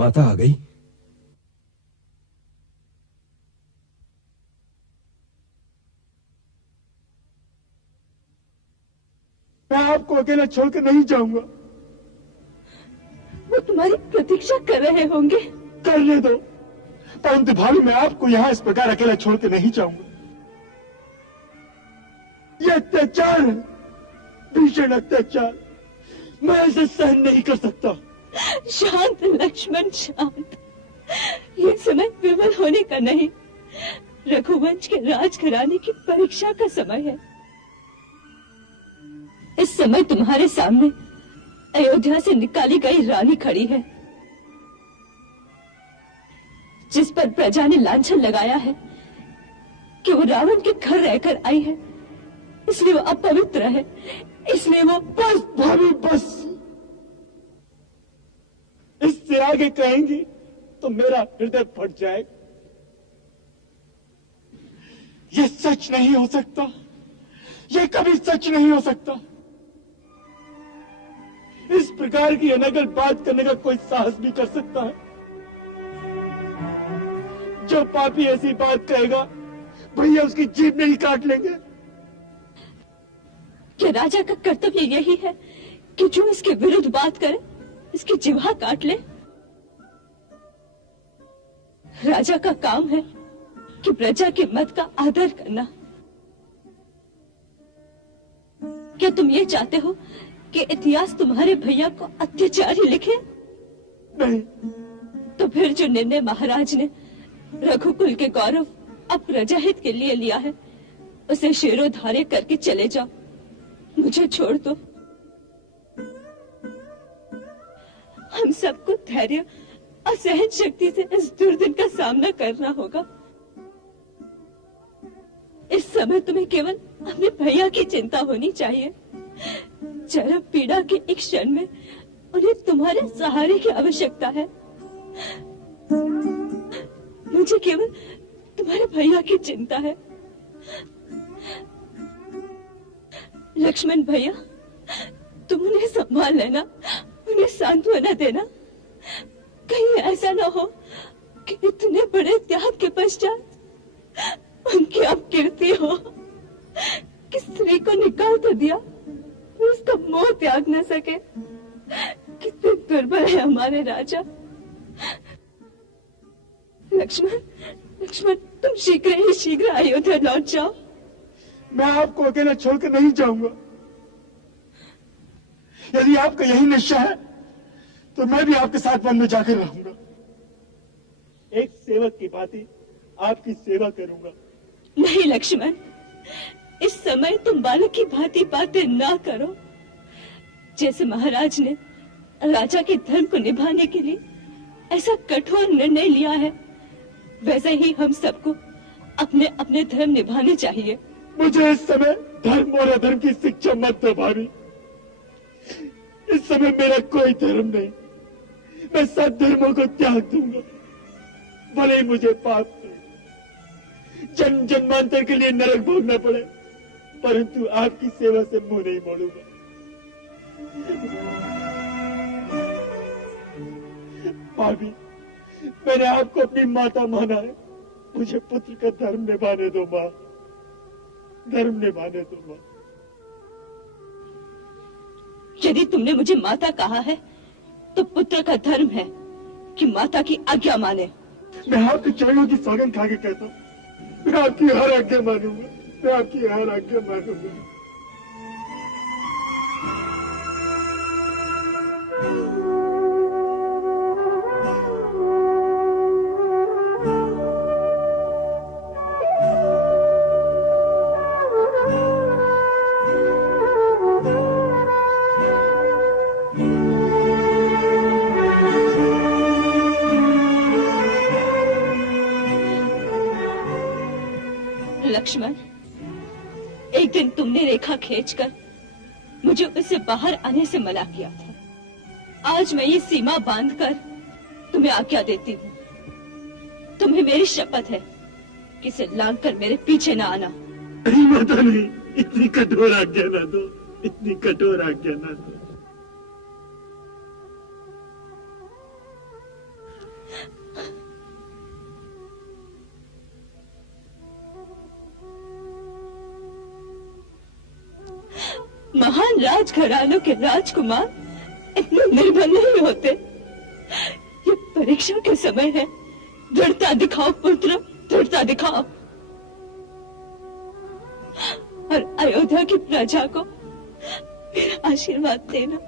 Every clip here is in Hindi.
माता आ गई। मैं आपको अकेला छोड़कर नहीं जाऊंगा। वो तुम्हारी प्रतीक्षा कर रहे होंगे। करने दो, परंतु भाभी मैं आपको यहाँ इस प्रकार अकेला छोड़कर नहीं जाऊंगा। यह अत्याचार है, भीषण अत्याचार। मैं इसे सहन नहीं कर सकता। शांत लक्ष्मण, शांत। ये समय विवल होने का नहीं, रघुवंश के राजघराने की परीक्षा का समय है। इस समय तुम्हारे सामने अयोध्या से निकाली गई रानी खड़ी है, जिस पर प्रजा ने लांछन लगाया है कि वो रावण के घर रहकर आई है, इसलिए वो अपवित्र है, इसलिए वो। बस भाभी बस, इससे आगे कहेंगी तो मेरा हृदय फट जाए। ये सच नहीं हो सकता, ये कभी सच नहीं हो सकता। इस प्रकार की अनगल बात करने का कोई साहस भी कर सकता है? जो पापी ऐसी बात कहेगा, भैया उसकी जीभ नहीं काट लेंगे। क्या राजा का कर्तव्य यही है कि जो इसके विरुद्ध बात करे इसकी जिह्वा काट ले? राजा का काम है कि प्रजा के मत का आदर करना। क्या तुम ये चाहते हो कि इतिहास तुम्हारे भैया को अत्याचारी लिखे? नहीं। तो फिर जो निर्णय महाराज ने रघुकुल के गौरव अब प्रजाहित के लिए लिया है, उसे शिरोधार्य करके चले जाओ। मुझे छोड़ दो। हम सबको धैर्य और सहन शक्ति से इस दुर्दिन का सामना करना होगा। इस समय तुम्हें केवल अपने भैया की चिंता होनी चाहिए। चरम पीड़ा के एक क्षण में उन्हें तुम्हारे सहारे की आवश्यकता है। मुझे केवल तुम्हारे भैया की चिंता है। लक्ष्मण भैया, तुम उन्हें संभाल लेना, उन्हें सांत्वना देना। कहीं ऐसा ना हो कि इतने बड़े त्याग के पश्चात उनकी अपकीर्ति हो कि स्त्री को निकाल तो दिया, उसका मोह त्याग न सके। कितने दुर्बल है हमारे राजा। लक्ष्मण, लक्ष्मण, तुम शीघ्र अयोध्या लौट जाओ। मैं आपको अकेला छोड़कर नहीं जाऊंगा। यदि आपका यही निश्चय है तो मैं भी आपके साथ वन में जाकर रहूंगा। एक सेवक की भांति आपकी सेवा करूंगा। नहीं लक्ष्मण, इस समय तुम बालक की भांति बातें ना करो। जैसे महाराज ने राजा के धर्म को निभाने के लिए ऐसा कठोर निर्णय लिया है, वैसे ही हम सबको अपने अपने धर्म निभाने चाहिए। मुझे इस समय धर्म और अधर्म की शिक्षा मत दो भाभी। इस समय मेरा कोई धर्म नहीं। मैं सब धर्मों को त्याग दूंगा, भले ही मुझे पाप जन्म जन्मांतर के लिए नरक भोगना पड़े, परंतु आपकी सेवा से मुंह नहीं मोड़ूंगा। भाभी, मैंने आपको अपनी माता माना है। मुझे पुत्र का धर्म निभाने दो माँ, धर्म निभाने दो माँ। यदि तुमने मुझे माता कहा है तो पुत्र का धर्म है कि माता की आज्ञा माने। मैं आपके चरणों की सौगंध खा के कहता हूँ, मैं आपकी हर आज्ञा मानूंगा, मैं आपकी हर आज्ञा मानूंगा। लक्ष्मण, एक दिन तुमने रेखा खींचकर मुझे उससे बाहर आने से मना किया था। आज मैं ये सीमा बांधकर तुम्हें आज्ञा देती हूँ। तुम्हें मेरी शपथ है कि इसे लांघकर मेरे पीछे न आना। नहीं माता, नहीं, इतनी कठोर आज्ञा ना दो, इतनी कठोर आज्ञा ना दो। महान राजघरानों के राजकुमार इतने निर्भय नहीं होते। ये परीक्षा के समय है। दृढ़ता दिखाओ पुत्र, दृढ़ता दिखाओ और अयोध्या की प्रजा को मेरा आशीर्वाद देना।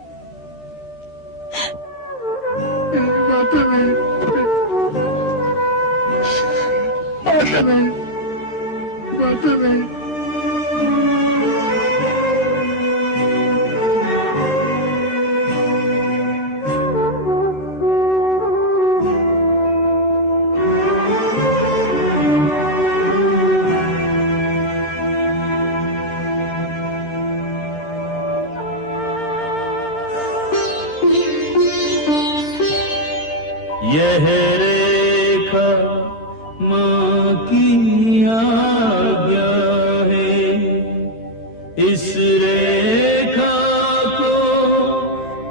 यह रेखा माँ की आज्ञा है, इस रेखा को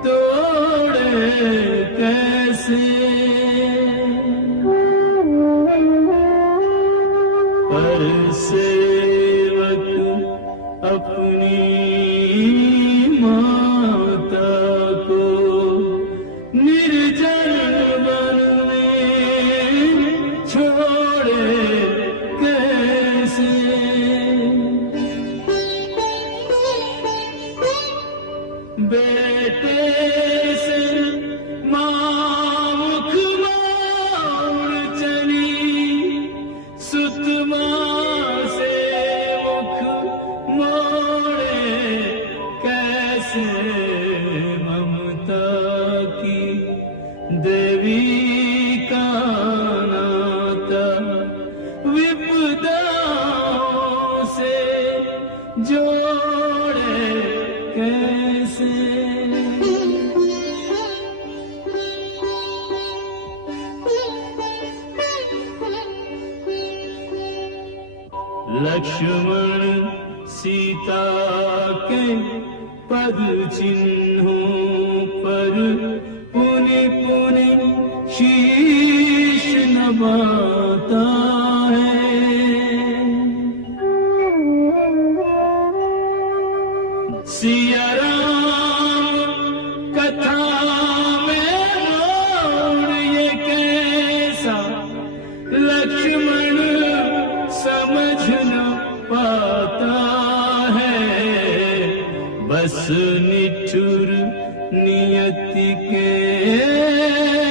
तोड़े कैसे। पर सेवक अपनी माता को निर्जन बेटे से माँ मुख मोड़ चली, सुत माँ से मुख मोड़े कैसे। ममता की देवी का नाता विपदाओं से जोड़े कैसे। लक्ष्मण सीता के पद चिन्हों पर पुनि पुनि शीश नवाता है। सिया राम कथा में मोड़ ये कैसा, लक्ष्मण समझ न पाता है। बस निठुर नियति के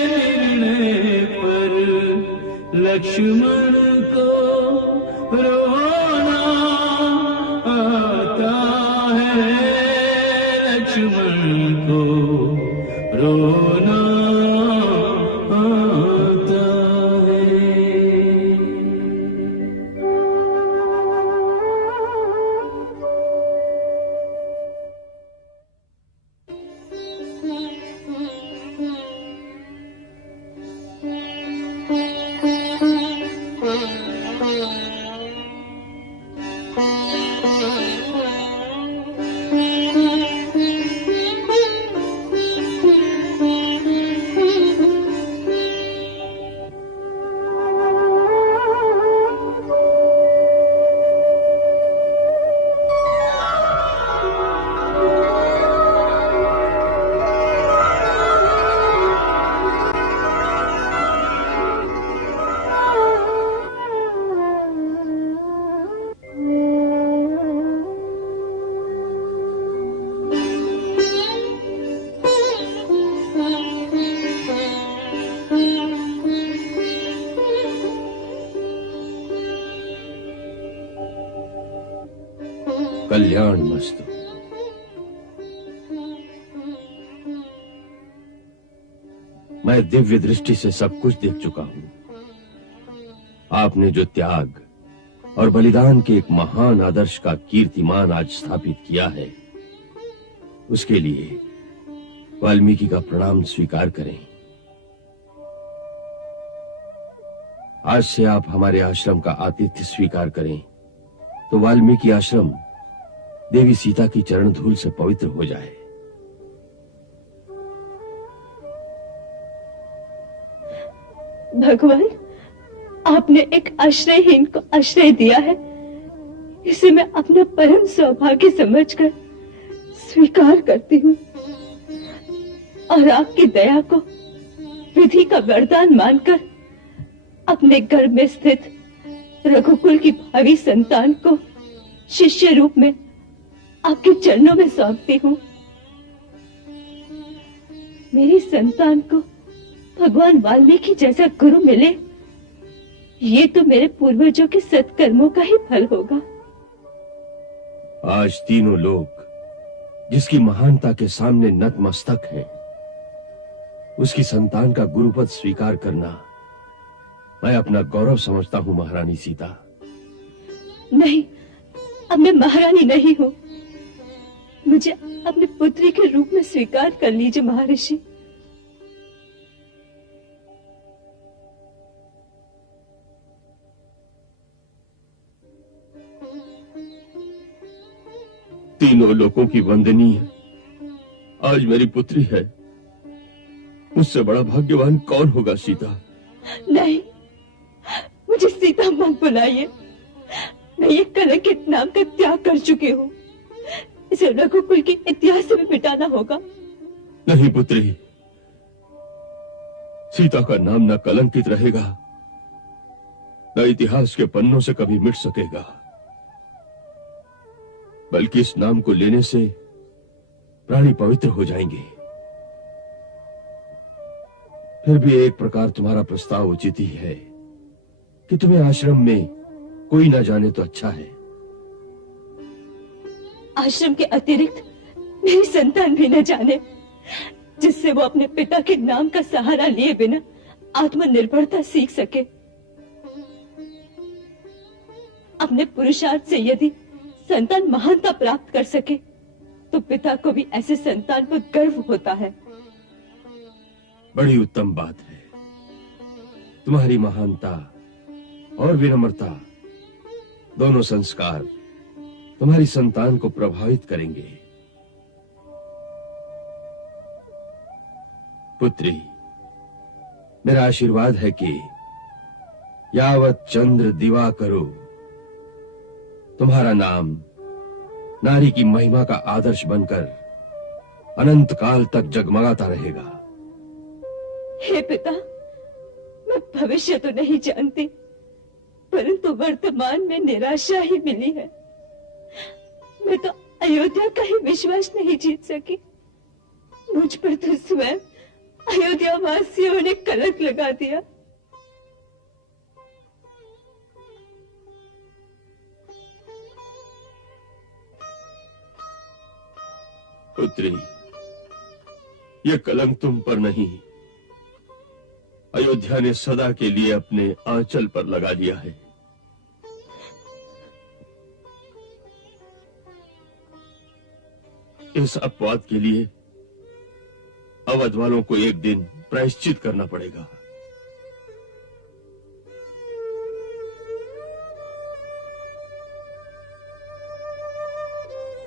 निर्णय पर लक्ष्मण को रोना आता है। लक्ष्मण को रोना आता है। कल्याण मस्तु। मैं दिव्य दृष्टि से सब कुछ देख चुका हूं। आपने जो त्याग और बलिदान के एक महान आदर्श का कीर्तिमान आज स्थापित किया है, उसके लिए वाल्मीकि का प्रणाम स्वीकार करें। आज से आप हमारे आश्रम का आतिथ्य स्वीकार करें तो वाल्मीकि आश्रम देवी सीता की चरण धूल से पवित्र हो जाए। भगवान, आपने एक आश्रयहीन को आश्रय दिया है, इसे मैं अपना परम सौभाग्य समझकर स्वीकार करती हूँ और आपकी दया को विधि का वरदान मानकर अपने गर्भ में स्थित रघुकुल की भावी संतान को शिष्य रूप में आपके चरणों में सौंपती हूँ। मेरी संतान को भगवान वाल्मीकि जैसा गुरु मिले, ये तो मेरे पूर्वजों के सत्कर्मों का ही फल होगा। आज तीनों लोग जिसकी महानता के सामने नतमस्तक हैं, उसकी संतान का गुरुपद स्वीकार करना मैं अपना गौरव समझता हूं महारानी सीता। नहीं, अब मैं महारानी नहीं हूँ। मुझे अपने पुत्री के रूप में स्वीकार कर लीजिए महर्षि। तीनों लोगों की वंदनीय आज मेरी पुत्री है। मुझसे बड़ा भाग्यवान कौन होगा सीता? नहीं, मुझे सीता मत बुलाइए। मैं ये कलंकित नाम का त्याग कर चुकी हूँ। इसे रघुकुल के इतिहास से भी मिटाना होगा। नहीं पुत्री, सीता का नाम न कलंकित रहेगा, न इतिहास के पन्नों से कभी मिट सकेगा, बल्कि इस नाम को लेने से प्राणी पवित्र हो जाएंगे। फिर भी एक प्रकार तुम्हारा प्रस्ताव उचित ही है कि तुम्हें आश्रम में कोई ना जाने तो अच्छा है। आश्रम के अतिरिक्त मेरी संतान भी न जाने, जिससे वो अपने पिता के नाम का सहारा लिए बिना आत्मनिर्भरता सीख सके। अपने पुरुषार्थ से यदि संतान महानता प्राप्त कर सके, तो पिता को भी ऐसे संतान पर गर्व होता है। बड़ी उत्तम बात है। तुम्हारी महानता और विनम्रता दोनों संस्कार तुम्हारी संतान को प्रभावित करेंगे। पुत्री, मेरा आशीर्वाद है कि यावत चंद्र दिवा करो, तुम्हारा नाम नारी की महिमा का आदर्श बनकर अनंत काल तक जगमगाता रहेगा। हे पिता, मैं भविष्य तो नहीं जानती, परंतु वर्तमान में निराशा ही मिली है। मैं तो अयोध्या का ही विश्वास नहीं जीत सकी। मुझ पर तो स्वयं अयोध्या वासियों ने कलंक लगा दिया। पुत्री, ये कलंक तुम पर नहीं, अयोध्या ने सदा के लिए अपने आंचल पर लगा लिया है। इस अपवाद के लिए अवध वालों को एक दिन प्रायश्चित करना पड़ेगा।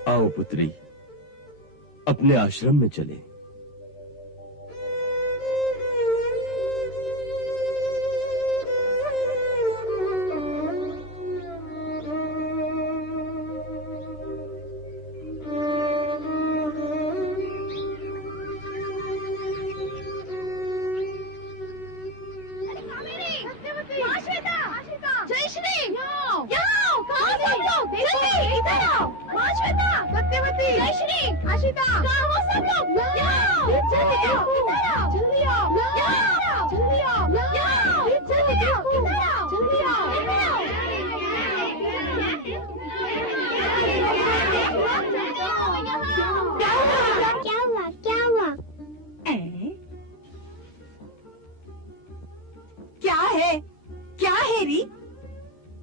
आओ पुत्री, अपने आश्रम में चलें।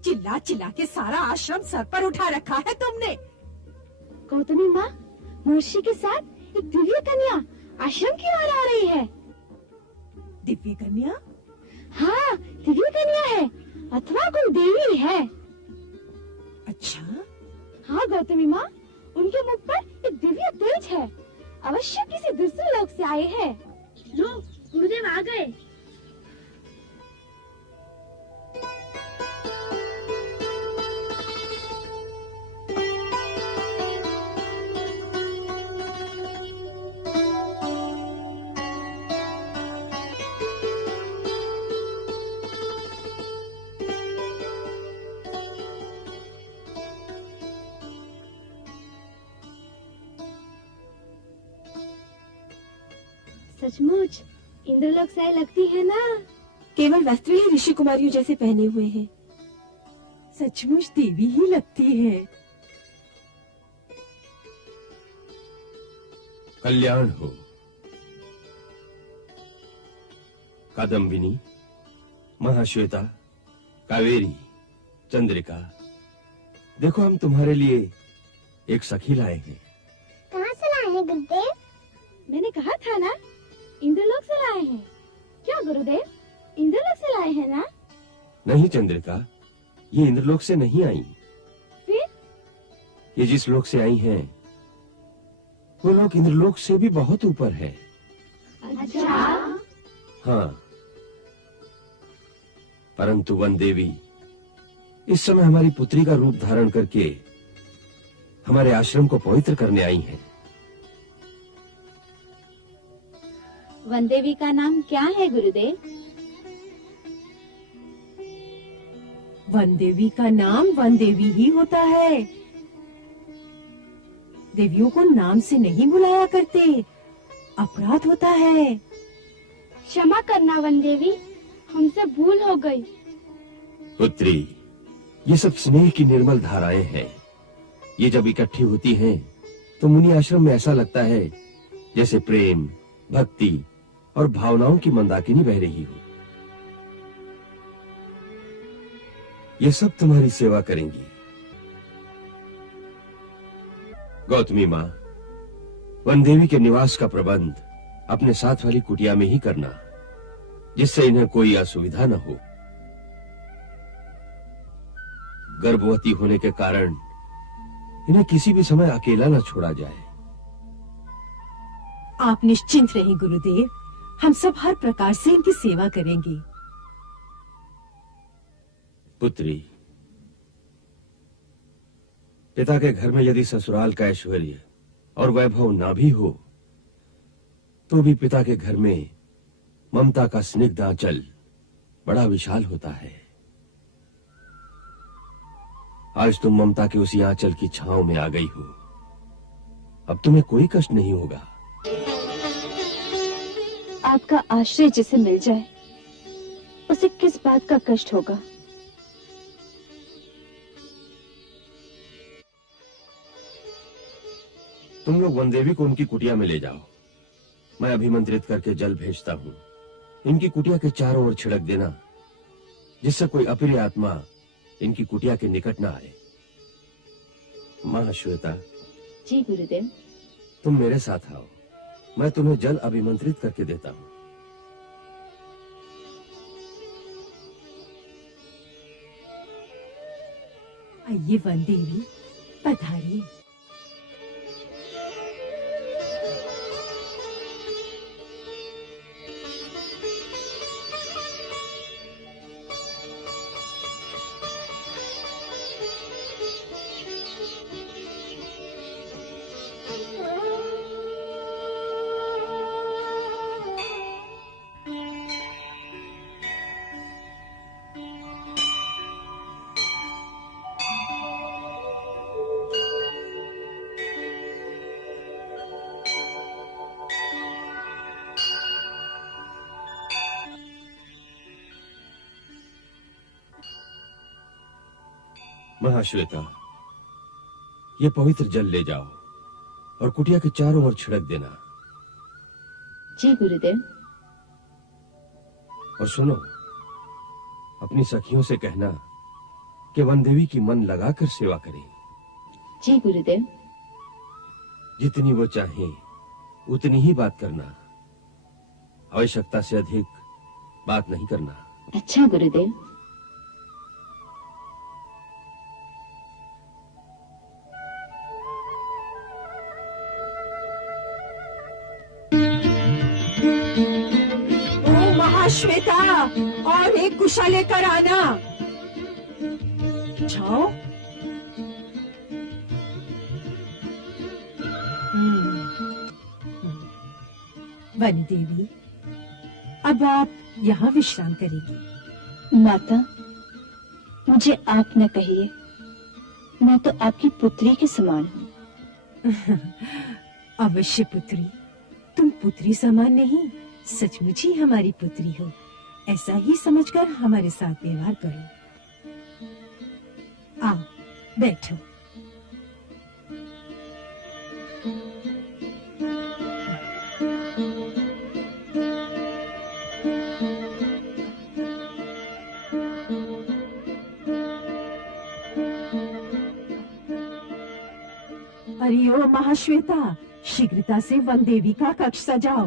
चिल्ला चिल्ला के सारा आश्रम सर पर उठा रखा है तुमने। गौतमी माँ, महर्षि के साथ एक दिव्य कन्या आश्रम की ओर आ रही है। दिव्य कन्या? हाँ, दिव्य कन्या है अथवा कोई देवी है। अच्छा? हाँ गौतमी माँ, उनके मुख पर एक दिव्य तेज है। अवश्य किसी दूसरे लोक से आए हैं। लो, गुरुदेव आ गए। सचमुच इंद्रलोक से आई लगती है ना। केवल वस्त्र ही ऋषि कुमारियों जैसे पहने हुए हैं। सचमुच देवी ही लगती है। कल्याण हो। कादम्बिनी, महाश्वेता, कावेरी, चंद्रिका, देखो हम तुम्हारे लिए एक सखी लाए हैं। कहाँ से लाए हैं गुरुदेव? मैंने कहा था ना, इंद्रलोक से लाए हैं। क्या गुरुदेव, इंद्रलोक से लाए हैं ना? नहीं चंद्रिका, ये इंद्रलोक से नहीं आई। फिर? ये जिस लोक से आई हैं, वो लोक इंद्रलोक से भी बहुत ऊपर है। अच्छा। हाँ, परंतु वन देवी इस समय हमारी पुत्री का रूप धारण करके हमारे आश्रम को पवित्र करने आई हैं। वन देवी का नाम क्या है गुरुदेव? वन देवी का नाम वन देवी ही होता है। देवियों को नाम से नहीं बुलाया करते, अपराध होता है। क्षमा करना वन देवी, हमसे भूल हो गई। पुत्री, ये सब स्नेह की निर्मल धाराएं हैं। ये जब इकट्ठी होती हैं, तो मुनि आश्रम में ऐसा लगता है जैसे प्रेम, भक्ति और भावनाओं की मंदाकिनी बह रही हो। ये सब तुम्हारी सेवा करेंगी। गौतमी माँ, वन देवी के निवास का प्रबंध अपने साथ वाली कुटिया में ही करना, जिससे इन्हें कोई असुविधा न हो। गर्भवती होने के कारण इन्हें किसी भी समय अकेला न छोड़ा जाए। आप निश्चिंत रहें गुरुदेव, हम सब हर प्रकार से इनकी सेवा करेंगे। पुत्री, पिता के घर में यदि ससुराल का ऐश्वर्य और वैभव ना भी हो, तो भी पिता के घर में ममता का स्निग्ध आंचल बड़ा विशाल होता है। आज तुम ममता के उसी आंचल की छांव में आ गई हो। अब तुम्हें कोई कष्ट नहीं होगा। आपका आश्रय जिसे मिल जाए, उसे किस बात का कष्ट होगा? तुम लोग वनदेवी को उनकी कुटिया में ले जाओ। मैं अभिमंत्रित करके जल भेजता हूँ। इनकी कुटिया के चारों ओर छिड़क देना, जिससे कोई अप्रिय आत्मा इनकी कुटिया के निकट न आए। महाश्वेता, जी गुरुदेव। तुम मेरे साथ आओ, मैं तुम्हें जल अभिमंत्रित करके देता हूँ। आइए वन देवी, पधारिए। महाश्वेता, ये पवित्र जल ले जाओ और कुटिया के चारों ओर छिड़क देना। जी गुरुदेव। और सुनो, अपनी सखियों से कहना कि वन देवी की मन लगाकर सेवा करें। जी गुरुदेव। जितनी वो चाहें उतनी ही बात करना, आवश्यकता से अधिक बात नहीं करना। अच्छा गुरुदेव। महाश्वेता, और एक कुशा लेकर आना। जाओ। वनी देवी, अब आप यहाँ विश्राम करेंगी। माता, मुझे आप न कहिए, मैं तो आपकी पुत्री के समान हूँ। अवश्य पुत्री, तुम पुत्री समान नहीं, सचमुच ही हमारी पुत्री हो, ऐसा ही समझकर हमारे साथ व्यवहार करो। आओ बैठो। अरे ओ महाश्वेता, शीघ्रता से वन देवी का कक्ष सजाओ।